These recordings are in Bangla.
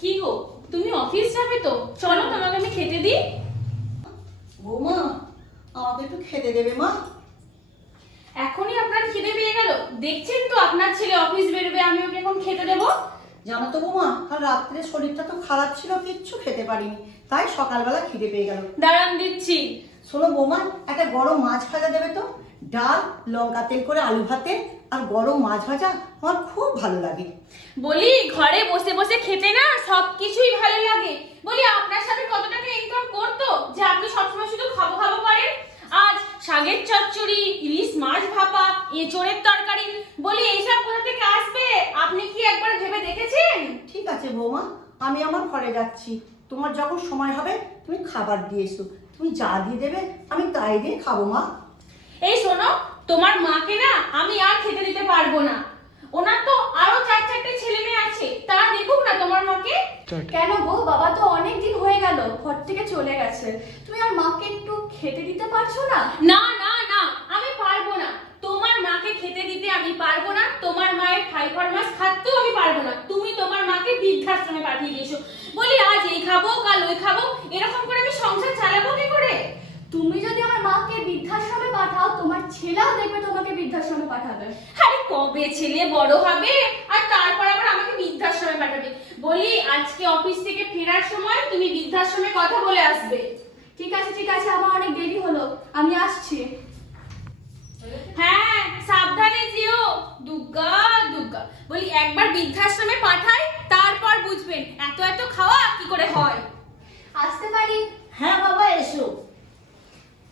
কি গো? তুমি অফিস যাবে তো? চলো তোমাকে আমি খেতে দিই। বৌমা আমাকে একটু খেতে দেবে মা। এখনই আপনার খিদে পেয়ে গেল। দেখছেন তো আপনার ছেলে অফিস বেরোবে আমি ওকে এখন খেতে দেবো। জানো তো বৌমা কাল রাত্রে শরীরটা তো খারাপ ছিল কিচ্ছু খেতে পারিনি। তাই সকালবেলা খিদে পেয়ে গেল। দাঁড়ান দিচ্ছি। শোনো বৌমা একটা গরম মাছ ভাজা দেবে তো? ডাল লঙ্কা তেল করে আলু ভাতে আর গরম মাছ ভাজা আমার খুব ভালো লাগে। বলি ঘরে বসে বসে খেতে না সব কিছুই ভালো লাগে। বলি আপনার সাথে কত টাকা ইনকাম করতো? যে আপনি সবসময় শুধু খাব খাব করেন? আজ শাগের চচ্চড়ি ইলিশ মাছ ভাপা এঁচড়ের তরকারি। বলি এইসব কোথা থেকে আসবে? আপনি কি একবার ভেবে দেখেছেন? ঠিক আছে বৌমা আমি আমার ঘরে যাচ্ছি। তোমার যখন সময় হবে তুমি খাবার দিয়ে এসো। তুমি যা দিয়ে দেবে আমি তাই দিয়ে খাব মা। এই শোনো তোমার মাকে না আমি আর খেতে দিতে পারব না। ওনার তো আরও চার চারটে ছেলে মেয়ে আছে তারা দেখুক না তোমার মাকে। কেন গো? বাবা তো অনেক দিন হয়ে গেল ঘর থেকে চলে গেছে। তুমি আর মাকে একটু খেতে দিতে পারছ না? না না না আমি পারব না। তোমার মাকে খেতে দিতে আমি পারব না তোমার মায়ের খাই ফরমাস খাতেও আমি পারব না। তুমি তোমার মাকে বৃদ্ধাশ্রমে পাঠিয়ে দিয়েছ। বলি আজ এই খাব কাল ওই খাব এরকম করে আমি সংসার চালাবো কি করে? তুমি যদি আমার মাকে বৃদ্ধাশ্রমে পাঠাও তোমার ছেলেও দেখবে তোমাকে বৃদ্ধাশ্রমে পাঠাবে। আরে কবে ছেলে বড় হবে? আর তারপর আবার আমাকে বৃদ্ধাশ্রমে পাঠাবে। বলি আজকে অফিস থেকে ফেরার সময় তুমি বৃদ্ধাশ্রমে কথা বলে আসবে। ঠিক আছে ঠিক আছে আমার অনেক দেরি হলো। আমি আসছি। হ্যাঁ সাবধানে যেও। দুর্গা দুর্গা বলি একবার বৃদ্ধাশ্রমে পাঠাই তারপর বুঝবেন এত এত খাওয়া কি করে হয় আসতে পারি হ্যাঁ বাবা এসো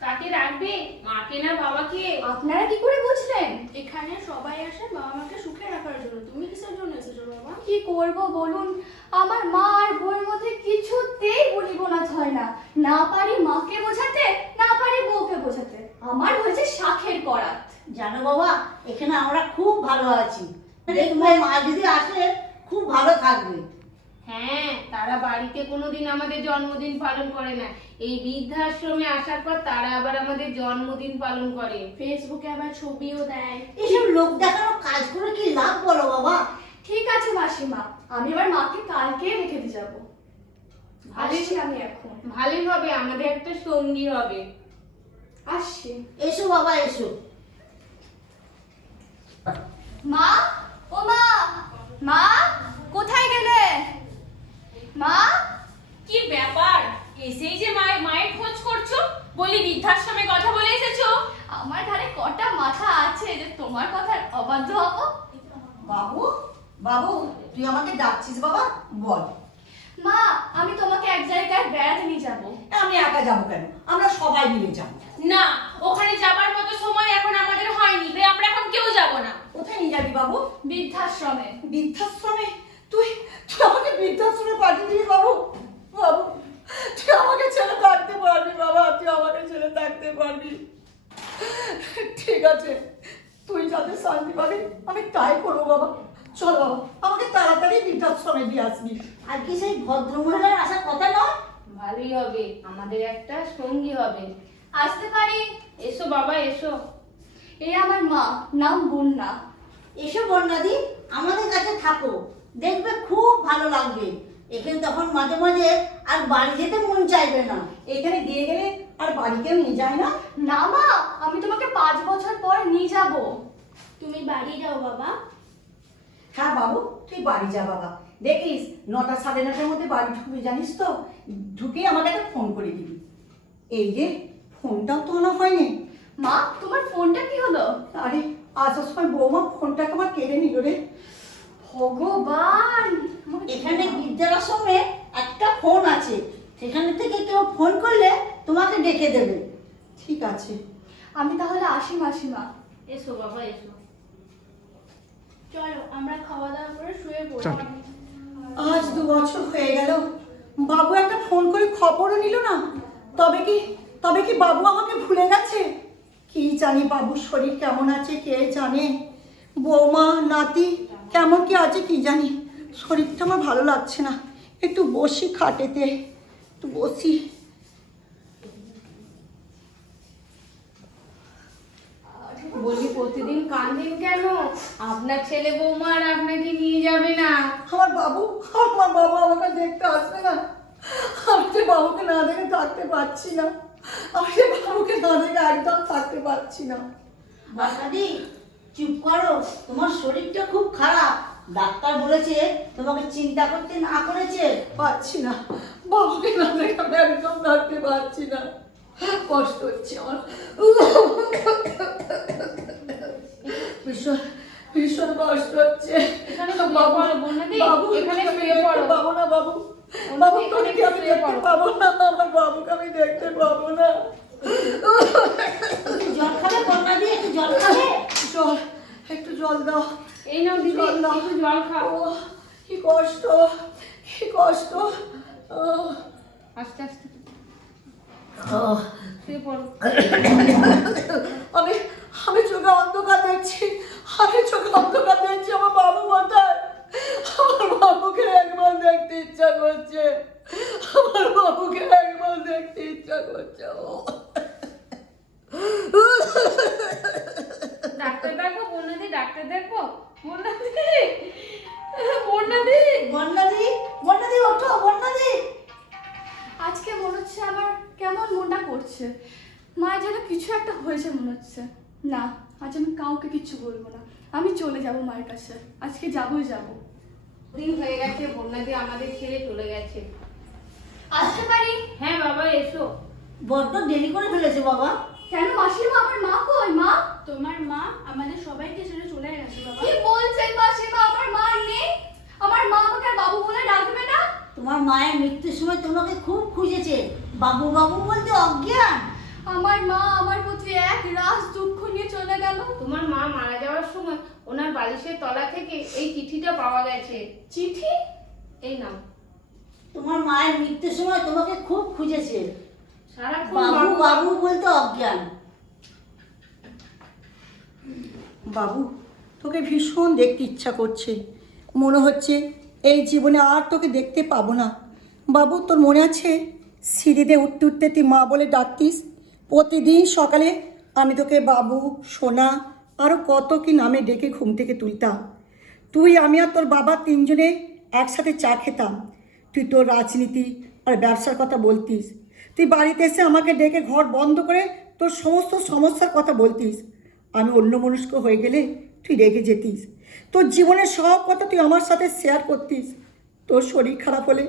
কাকে রাখবে মাকে না বাবাকে আপনারা কি করে বুঝলেন এখানে সবাই আসে বাবা মাকে সুখে রাখার জন্য তুমি কিসের জন্য এসেছ বাবা কি করব বলুন? আমার মা আর বউয়ের মধ্যে কিছুতেই বলি বোনাজ হয় না। না পারি মাকে বোঝাতে না পারি বউকে বোঝাতে। আমার হয়েছে শাখের করাত জানো বাবা এখানে আমরা খুব ভালো আছি। দেখবে মা যদি আসে খুব ভালো থাকবে। হ্যাঁ তারা বাড়িতে কোনোদিন আমাদের জন্মদিন পালন করে না। এই বৃদ্ধাশ্রমে আসার পর তারা আবার আমাদের জন্মদিন পালন করে। ফেসবুকে আবার ছবিও দেয়। এসব লোক দেখানো কাজ করে কি লাভ বলো বাবা? ঠিক আছে মাসিমা আমি এবার মাকে কালকে রেখে দিয়ে যাব। আসছি। আমি এখন। ভালোই হবে আমাদের একটা সঙ্গী হবে। আসছি। এসো বাবা এসো। মা ও মা মা কোথায় গেলে? মা? কি ব্যাপার? এসেই যে মায়ের মায়ের খোঁজ করছ? বলি বৃদ্ধাশ্রমে কথা বলে এসেছ? আমার ধারে কটা মাথা আছে যে তোমার কথার অবাধ্য হব। বাবু বাবু তুই আমাকে ডাকছিস বাবা? বল। মা আমি তোমাকে এক জায়গায় বেড়াতে নিয়ে যাব। আমি একা যাব কেন? আমরা সবাই মিলে যাব। না ওখানে যাবার মতো সময় এখন আমাদের হয়নি তাই আমরা এখন কেউ যাব না। কোথায় নিয়ে যাবি বাবু? বৃদ্ধাশ্রমে। বৃদ্ধাশ্রমে? তুই তুই আমাকে বৃদ্ধাশ্রমে পাঠিয়ে দিবি বাবু? বাবু তুই আমাকে ছেড়ে থাকতে পারবি বাবা তুই আমাকে ছেড়ে থাকতে পারবি। ঠিক আছে তুই যাতে শান্তি পাবি আমি তাই করব বাবা। চল আমাকে তাড়াতাড়ি বৃদ্ধাশ্রমে দিয়ে আসবি। আর কি সেই ভদ্রমহিলার আসার কথা নয়? ভালোই হবে আমাদের একটা সঙ্গী হবে। আসতে পারি? এসো বাবা এসো। এই আমার মা নাম বন্যা। এসো বন্যাদি আমাদের কাছে থাকো। দেখবে খুব ভালো লাগবে। এখানে তখন মাঝে মাঝে আর বাড়ি যেতে মন চাইবে না। এখানে দিয়ে গেলে আর বাড়ি কেউ নিয়ে যায় না? না মা আমি তোমাকে পাঁচ বছর পর নিয়ে যাব। তুমি বাড়ি যাও বাবা। হ্যাঁ বাবু তুই বাড়ি যা বাবা। দেখিস নটা সাড়ে নটার মধ্যে বাড়ি ঢুকবি জানিস তো? ঢুকে আমাকে একটা ফোন করে দিবি। এই যে ফোনটাও তো আনা হয়নি। মা তোমার ফোনটা কি হলো? আরে আসার সময় বৌমা ফোনটাকে আমার কেড়ে নিল রে। ভগবান! এখানে বৃদ্ধাশ্রমে একটা ফোন আছে। সেখানে থেকে কেউ ফোন করলে তোমাকে ডেকে দেবে। ঠিক আছে। আমি তাহলে আসি মাসিমা। এসো বাবা এসো। চলো আমরা খাওয়া দাওয়া করে শুয়ে পড়ি। আজ দু বছর হয়ে গেল। বাবু একটা ফোন করে খবরও নিল না। তবে কি তবে কি বাবু আমাকে ভুলে গেছে? কি জানি বাবুর শরীর কেমন আছে কে জানে? বৌমা নাতি কেমন কি আছে কি জানি? শরীরটা আমার ভালো লাগছে না। একটু বসি খাটেতে। একটু বসি। বলি প্রতিদিন কান্দেন কেন? আপনার ছেলে বৌমা আর আপনাকে নিয়ে যাবে না। আমার বাবু আমার বাবা আমাকে দেখতে আসবে না। আমি যে বাবুকে না দেখে থাকতে পারছি না। আমি যে বাবুকে না দেখে একদম থাকতে পারছি না। বাসাদি চুপ করো। তোমার শরীরটা খুব খারাপ। ডাক্তার বলেছে তোমাকে চিন্তা করতে না করেছে। পাচ্ছি না। বাবুকে না দেখে আমি একদম থাকতে পারছি না। কষ্ট হচ্ছে আমার। ভীষণ ভীষণ কষ্ট হচ্ছে। বাবু এখানে আমি দেখতে পাবো না বাবু। বাবু তোকে আমি দেখতে পাবো না আমার বাবুকে আমি দেখতে পাবো না। জল খাবে বন্যা দিয়ে একটু জল খাবে? জল একটু জল দাও। এই নাও দিদি জল দাও। একটু জল খাও। কি কষ্ট কি কষ্ট। আস্তে আস্তে আমি আমি চোখে অন্ধকার দেখছি, আমি চোখে অন্ধকার দেখছি আমার বাবু মাথায়। আমার বাবুকে একবার দেখতে ইচ্ছা করছে। আমার বাবুকে একবার দেখতে ইচ্ছা করছে। ও মনে হচ্ছে। না আজ আমি কাউকে কিচ্ছু বলব না। আমি চলে যাব মায়ের কাছে। আজকে যাবই যাব। দিন হয়ে গেছে বন্যাদি আমাদের ছেড়ে চলে গেছে। আসতে পারি? হ্যাঁ বাবা এসো। বড্ড দেরি করে ফেলেছে বাবা। কেন মাসিমা আমার মা কই মা? তোমার মা আমাদের সবাইকে ছেড়ে চলে গেছে বাবা। কি বলছেন মাসিমা? আমার মা নেই আমার মা আমাকে আর বাবু বলে ডাকবে না? তোমার মায়ের মৃত্যুর সময় তোমাকে খুব খুঁজেছে। বাবু বাবু বলতে অজ্ঞান। আমার মা আমার প্রতি এক রাস দুঃখ নিয়ে চলে গেল। তোমার মা মারা যাওয়ার সময় ওনার বালিশের তলা থেকে এই চিঠিটা পাওয়া গেছে। চিঠি? এই নাও। তোমার মায়ের মৃত্যুর সময় তোমাকে খুব খুঁজেছে। সারাক্ষণ বাবু বাবু বাবু বলতে অজ্ঞান। বাবু তোকে ভীষণ দেখতে ইচ্ছা করছে। মনে হচ্ছে এই জীবনে আর তোকে দেখতে পাবো না। বাবু তোর মনে আছে? সিঁড়িতে উঠতে উঠতে তুই মা বলে ডাকতিস? প্রতিদিন সকালে আমি তোকে বাবু, সোনা আরও কত কি নামে ডেকে ঘুম থেকে তুলতাম। তুই, আমি আর তোর বাবা তিনজনে একসাথে চা খেতাম। তুই তোর রাজনীতি আর ব্যবসার কথা বলতিস। তুই বাড়িতে এসে আমাকে ডেকে ঘর বন্ধ করে তোর সমস্ত সমস্যার কথা বলতিস। আমি অন্যমনস্ক হয়ে গেলে তুই রেগে যেতিস। তোর জীবনের সব কথা তুই আমার সাথে শেয়ার করতিস। তোর শরীর খারাপ হলে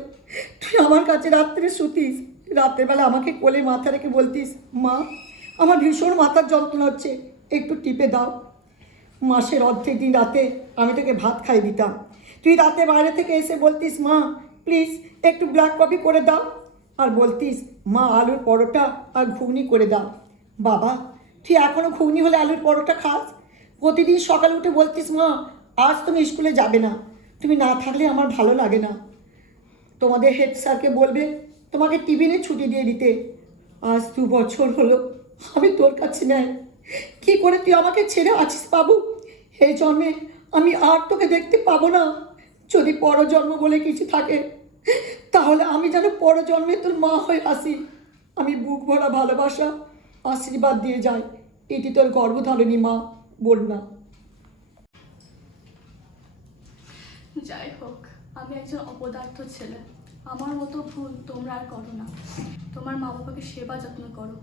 তুই আমার কাছে রাত্রে শুতিস রাত্রেবেলা আমাকে কোলে মাথা রেখে বলতিস, মা, আমার ভীষণ মাথার যন্ত্রণা হচ্ছে, একটু টিপে দাও। মাসের অর্ধেক দিন রাতে আমি তোকে ভাত খাই দিতাম। তুই রাতে বাইরে থেকে এসে বলতিস, মা প্লিজ একটু ব্ল্যাক কফি করে দাও। আর বলতিস, মা, আলুর পরোটা আর ঘুগনি করে দাও। বাবা, তুই এখনও ঘুগনি হলে আলুর পরোটা খাস? প্রতিদিন সকালে উঠে বলতিস, মা, আজ তুমি স্কুলে যাবে না। তুমি না থাকলে আমার ভালো লাগে না। তোমাদের হেড স্যারকে বলবে, তোমাকে টিফিনে ছুটি দিয়ে দিতে। আজ দু বছর হলো, আমি তোর কাছে নেই। কি করে তুই আমাকে ছেড়ে আছিস বাবু? এই জন্মে আমি আর তোকে দেখতে পাবো না। যদি পরজন্ম বলে কিছু থাকে, তাহলে আমি যেন পরজন্মে তোর মা হয়ে আসি। আমি বুক ভরা ভালোবাসা আশীর্বাদ দিয়ে যাই। এটি তোর গর্ভধারণী মা, বল না। যাই হোক, আমি একজন অপদার্থ ছেলে। আমার মতো ভুল তোমরা আর করো না। তোমার মা বাবাকে সেবা যত্ন করো।